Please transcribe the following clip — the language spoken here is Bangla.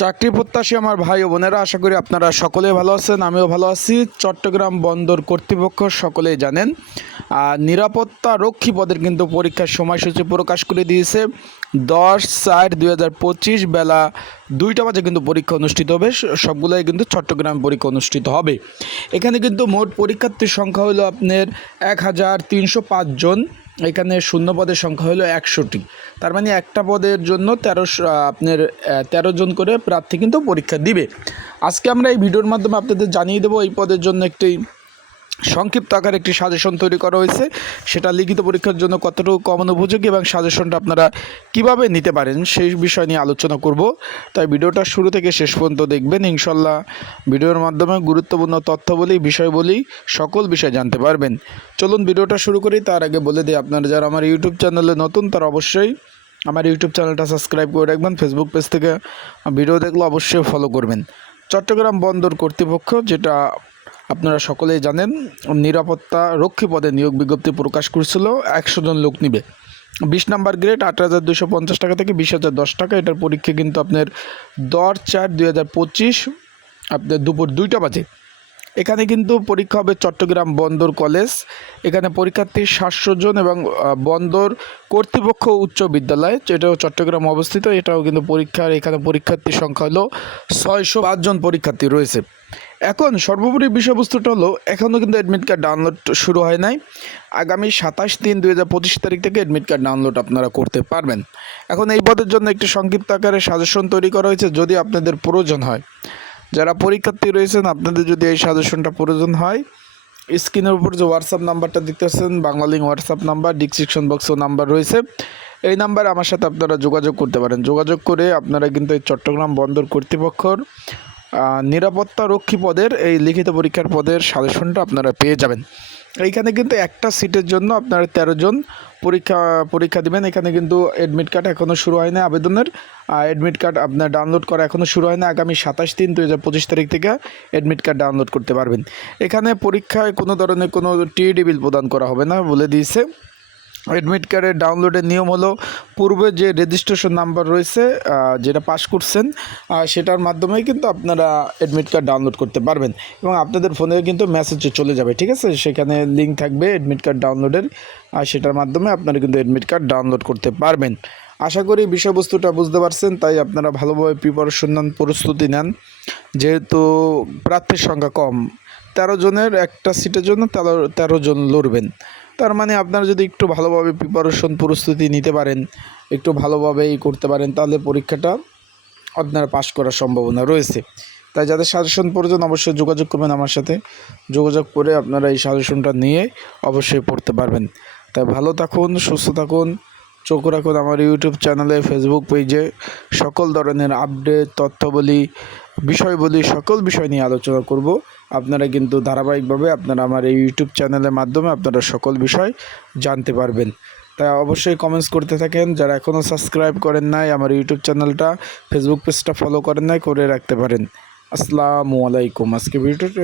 চাকরি প্রত্যাশী আমার ভাই ও বোনেরা, আশা করি আপনারা সকলে ভালো আছেন, আমিও ভালো আছি। চট্টগ্রাম বন্দর কর্তৃপক্ষ সকলেই জানেন নিরাপত্তা রক্ষী পদের কিন্তু পরীক্ষার সময়সূচি প্রকাশ করে দিয়েছে। দশ চার দুই বেলা দুইটা বাজে কিন্তু পরীক্ষা অনুষ্ঠিত হবে, সবগুলোই কিন্তু চট্টগ্রাম পরীক্ষা অনুষ্ঠিত হবে। এখানে কিন্তু মোট পরীক্ষার্থীর সংখ্যা হলো আপনার এক হাজার তিনশো পাঁচজন এখানে শূন্য পদের সংখ্যা হলো একশোটি। তার মানে একটা পদের জন্য তেরোশো আপনার তেরো জন করে প্রার্থী কিন্তু পরীক্ষা দিবে। আজকে আমরা এই ভিডিওর মাধ্যমে আপনাদের জানিয়ে দেবো এই পদের জন্য একটি সংক্ষিপ্ত আকারে একটি সাজেশন তৈরি করা হয়েছে। সেটা লিখিত পরীক্ষার জন্য কতটুকু কমন উপযোগী এবং সাজেশনটা আপনারা কীভাবে নিতে পারেন সেই বিষয় নিয়ে আলোচনা করব। তাই ভিডিওটা শুরু থেকে শেষ পর্যন্ত দেখবেন। ইনশাল্লাহ ভিডিওর মাধ্যমে গুরুত্বপূর্ণ তথ্য বলি, বিষয় বলি, সকল বিষয় জানতে পারবেন। চলুন ভিডিওটা শুরু করি। তার আগে বলে দিই, আপনারা যারা আমার ইউটিউব চ্যানেলে নতুন, তারা অবশ্যই আমার ইউটিউব চ্যানেলটা সাবস্ক্রাইব করে রাখবেন। ফেসবুক পেজ থেকে ভিডিও দেখলে অবশ্যই ফলো করবেন। চট্টগ্রাম বন্দর কর্তৃপক্ষ, যেটা আপনারা সকলেই জানেন, নিরাপত্তা রক্ষী পদে নিয়োগ বিজ্ঞপ্তি প্রকাশ করেছিল একশো জন লোক নিবে। বিশ নাম্বার গ্রেড, আট হাজার দুশো পঞ্চাশ টাকা থেকে বিশ হাজার দশ টাকা। এটার পরীক্ষা কিন্তু আপনার দশ চার দুই হাজার পঁচিশ, আপনার দুপুর দুইটা বাজে। এখানে কিন্তু পরীক্ষা হবে চট্টগ্রাম বন্দর কলেজ। এখানে পরীক্ষার্থী সাতশো জন এবং বন্দর কর্তৃপক্ষ উচ্চ বিদ্যালয় এটাও চট্টগ্রাম অবস্থিত। এটাও কিন্তু পরীক্ষার, এখানে পরীক্ষার্থীর সংখ্যা হলো ছয়শো পাঁচজন পরীক্ষার্থী রয়েছে। এখন সর্বোপরি বিষয়বস্তুটা হলো এখনও কিন্তু অ্যাডমিট কার্ড ডাউনলোড শুরু হয় নাই। আগামী সাতাশ তিন দুই হাজার পঁচিশ তারিখ থেকে অ্যাডমিট কার্ড ডাউনলোড আপনারা করতে পারবেন। এখন এই পদের জন্য একটি সংক্ষিপ্ত আকারে সাজেশন তৈরি করা হয়েছে, যদি আপনাদের প্রয়োজন হয়। যারা পরীক্ষার্থী রয়েছেন, আপনাদের যদি এই সাজেশনটা প্রয়োজন হয়, স্ক্রিনের উপর যে হোয়াটসঅ্যাপ নাম্বারটা দেখতে পাচ্ছেন বাংলালিং হোয়াটসঅ্যাপ নাম্বার ডিসক্রিপশন বক্সেও নাম্বার রয়েছে। এই নাম্বারে আমার সাথে আপনারা যোগাযোগ করতে পারেন। যোগাযোগ করে আপনারা কিন্তু এই চট্টগ্রাম বন্দর কর্তৃপক্ষর নিরাপত্তা রক্ষী পদের, এই লিখিত পরীক্ষার পদের সাজেশনটা আপনারা পেয়ে যাবেন। এইখানে কিন্তু একটা সিটের জন্য আপনারা তেরো জন পরীক্ষা পরীক্ষা দিবেন। এখানে কিন্তু অ্যাডমিট কার্ড এখনও শুরু হয় না আবেদনের। অ্যাডমিট কার্ড আপনার ডাউনলোড করা এখনও শুরু হয় না আগামী সাতাশ তিন দু হাজার পঁচিশ তারিখ থেকে অ্যাডমিট কার্ড ডাউনলোড করতে পারবেন। এখানে পরীক্ষায় কোনো ধরনের কোনো টিডি বিল প্রদান করা হবে না বলে দিয়েছে। অ্যাডমিট কার্ডের ডাউনলোডের নিয়ম হলো, পূর্বে যে রেজিস্ট্রেশন নাম্বার রয়েছে যেটা পাস করছেন সেটার মাধ্যমেই কিন্তু আপনারা অ্যাডমিট কার্ড ডাউনলোড করতে পারবেন। এবং আপনাদের ফোনে কিন্তু মেসেজ চলে যাবে, ঠিক আছে? সেখানে লিঙ্ক থাকবে অ্যাডমিট কার্ড ডাউনলোডের আর সেটার মাধ্যমে আপনারা কিন্তু অ্যাডমিট কার্ড ডাউনলোড করতে পারবেন। আশা করি বিষয়বস্তুটা বুঝতে পারছেন, তাই আপনারা ভালোভাবে প্রিপারেশন নেন, প্রস্তুতি নেন। যেহেতু প্রার্থীর সংখ্যা কম তেরো জনের, একটা সিটের জন্য তেরো তেরো জন লড়বেন। তার মানে আপনারা যদি একটু ভালোভাবে প্রিপারেশন প্রস্তুতি নিতে পারেন, একটু ভালোভাবে ই করতে পারেন, তাহলে পরীক্ষাটা আপনারা পাশ করার সম্ভাবনা রয়েছে। তাই যাদের সাজেশন প্রয়োজন অবশ্যই যোগাযোগ করবেন আমার সাথে। যোগাযোগ করে আপনারা এই সাজেশনটা নিয়ে অবশ্যই পড়তে পারবেন। তাই ভালো থাকুন, সুস্থ থাকুন। চোখ রাখুন আমার ইউটিউব চ্যানেলে ফেসবুক পেজে সকল ধরনের আপডেট তথ্যাবলী, বিষয়বলী, সকল বিষয় নিয়ে আলোচনা করব। আপনারা কিন্তু ধারাবাহিকভাবে আপনারা আমার এই ইউটিউব চ্যানেলের মাধ্যমে আপনারা সকল বিষয় জানতে পারবেন। তাই অবশ্যই কমেন্টস করতে থাকেন। যারা এখনও সাবস্ক্রাইব করেন নাই, আমার ইউটিউব চ্যানেলটা ফেসবুক পেজটা ফলো করেন নাই, করে রাখতে পারেন। আসসালামু আলাইকুম। আজকে ভিডিওটা